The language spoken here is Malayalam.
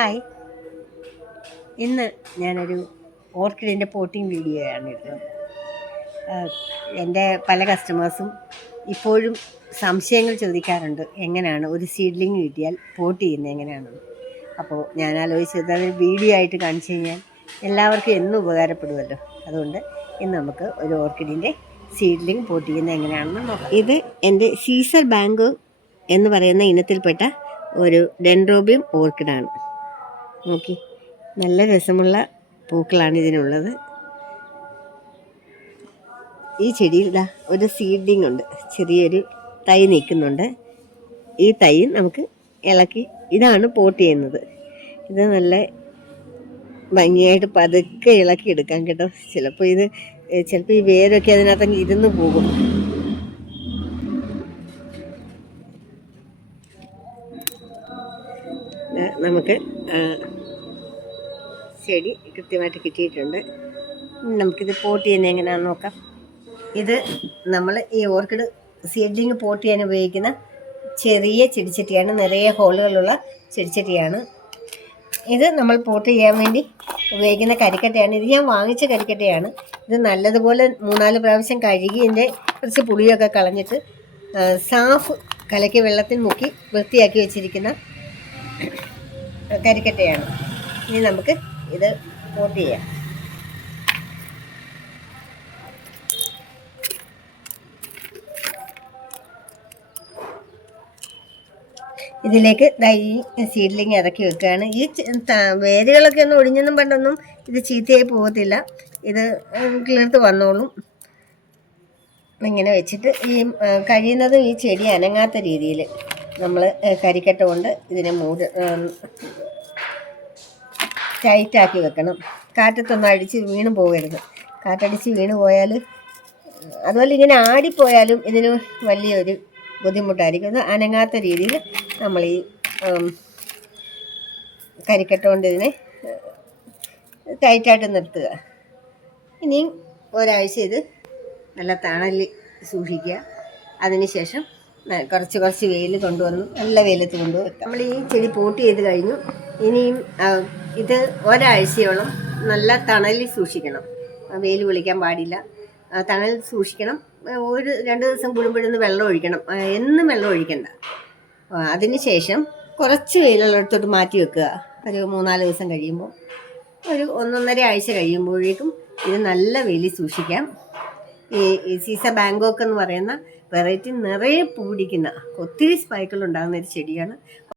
ഹായ്, ഇന്ന് ഞാനൊരു ഓർക്കിഡിൻ്റെ പോട്ടിംഗ് വീഡിയോ ആണ് ഇടുന്നത്. എൻ്റെ പല കസ്റ്റമേഴ്സും ഇപ്പോഴും സംശയങ്ങൾ ചോദിക്കാറുണ്ട്, എങ്ങനെയാണ് ഒരു സീഡ്ലിങ് കിട്ടിയാൽ പോട്ട് ചെയ്യുന്നത് എങ്ങനെയാണെന്ന്. അപ്പോൾ ഞാൻ ആലോചിച്ചത് അത് വീഡിയോ ആയിട്ട് കാണിച്ചു കഴിഞ്ഞാൽ എല്ലാവർക്കും എന്നും ഉപകാരപ്പെടുമല്ലോ. അതുകൊണ്ട് ഇന്ന് നമുക്ക് ഒരു ഓർക്കിഡിൻ്റെ സീഡ്ലിങ് പോട്ട് ചെയ്യുന്നത് എങ്ങനെയാണെന്ന് നോക്കാം. ഇത് എൻ്റെ സീസർ ബാങ്കോ എന്ന് പറയുന്ന ഇനത്തിൽപ്പെട്ട ഒരു ഡെൻഡ്രോബിയം ഓർക്കിഡാണ്. നോക്കി, നല്ല രസമുള്ള പൂക്കളാണ് ഇതിനുള്ളത്. ഈ ചെടിയിൽ ഇതാ ഒരു സീഡ്ലിംഗ് ഉണ്ട്, ചെറിയൊരു തൈ നിൽക്കുന്നുണ്ട്. ഈ തൈ നമുക്ക് ഇളക്കി, ഇതാണ് പോട്ട് ചെയ്യുന്നത്. ഇത് നല്ല ഭംഗിയായിട്ട് പതുക്കെ ഇളക്കി എടുക്കാം കേട്ടോ. ചിലപ്പോൾ ഈ വേരൊക്കെ അതിനകത്തങ്ങ് ഇരുന്ന് പോകും. നമുക്ക് ചെടി കൃത്യമായിട്ട് കിട്ടിയിട്ടുണ്ട്. നമുക്കിത് പോട്ട് ചെയ്യുന്നത് എങ്ങനെയാണെന്ന് നോക്കാം. ഇത് നമ്മൾ ഈ ഓർക്കിഡ് സീഡ്ലിങ് പോട്ട് ചെയ്യാൻ ഉപയോഗിക്കുന്ന ചെറിയ ചെടിച്ചട്ടിയാണ്, നിറയെ ഹോളുകളുള്ള ചെടിച്ചട്ടിയാണ്. ഇത് നമ്മൾ പോട്ട് ചെയ്യാൻ വേണ്ടി ഉപയോഗിക്കുന്ന കരിക്കട്ടയാണ്. ഇത് ഞാൻ വാങ്ങിച്ച കരിക്കട്ടയാണ്. ഇത് നല്ലതുപോലെ 3-4 പ്രാവശ്യം കഴുകി ഇതിൻ്റെ കുറച്ച് പുളിയൊക്കെ കളഞ്ഞിട്ട് സാഫ് കലക്കി വെള്ളത്തിൽ മുക്കി വൃത്തിയാക്കി വെച്ചിരിക്കുന്ന കരിക്കട്ടയാണ്. ഇനി നമുക്ക് ഇത് പോട്ട് ചെയ്യാം. ഇതിലേക്ക് ഈ സീഡ്ലിങ് ഇറക്കി വെക്കുകയാണ്. ഈ വേരുകളൊക്കെ ഒന്നും ഒടിഞ്ഞെന്നും പണ്ടൊന്നും ഇത് ചീത്തയായി പോകത്തില്ല. ഇത് കിളിർത്ത് വന്നോളും. ഇങ്ങനെ വെച്ചിട്ട് ഈ കഴിയുന്നതും ഈ ചെടി അനങ്ങാത്ത രീതിയിൽ നമ്മൾ കരിക്കട്ട കൊണ്ട് ഇതിനെ ടൈറ്റാക്കി വെക്കണം. കാറ്റത്തൊന്നും അടിച്ച് വീണ് പോകരുത്. കാറ്റടിച്ച് വീണ് പോയാൽ, അതുപോലെ ഇങ്ങനെ ആടിപ്പോയാലും ഇതിന് വലിയൊരു ബുദ്ധിമുട്ടായിരിക്കും. അത് അനങ്ങാത്ത രീതിയിൽ നമ്മൾ ഈ കരിക്കട്ട കൊണ്ട് ഇതിനെ ടൈറ്റായിട്ട് നിർത്തുക. ഇനിയും ഒരാഴ്ച ഇത് നല്ല തണലിൽ സൂക്ഷിക്കുക. അതിനുശേഷം കുറച്ച് വെയിൽ കൊണ്ടുവന്ന് നല്ല വെയിലത്ത് കൊണ്ടുവെക്കുക. നമ്മൾ ഈ ചെടി പോട്ട് ചെയ്ത് കഴിഞ്ഞു. ഇനിയും ഇത് ഒരാഴ്ചയോളം നല്ല തണലിൽ സൂക്ഷിക്കണം. വെയിൽ വിളിക്കാൻ പാടില്ല, തണലിൽ സൂക്ഷിക്കണം. 1-2 ദിവസം കൂടുമ്പോഴൊന്ന് വെള്ളം ഒഴിക്കണം. എന്നും വെള്ളം ഒഴിക്കണ്ട. അതിനുശേഷം കുറച്ച് വെയിലുള്ളിടത്തോട്ട് മാറ്റി വെക്കുക. ഒരു 3-4 ദിവസം കഴിയുമ്പോൾ, ഒരു 1-1.5 ആഴ്ച കഴിയുമ്പോഴേക്കും ഇത് നല്ല വെയിലിൽ സൂക്ഷിക്കാം. ഈ സീസർ ബാങ്കോക്ക് എന്ന് പറയുന്ന വെറൈറ്റി നിറയെ പൂ പിടിക്കുന്ന, ഒത്തിരി സ്പൈക്കുകൾ ഉണ്ടാകുന്ന ഒരു ചെടിയാണ്.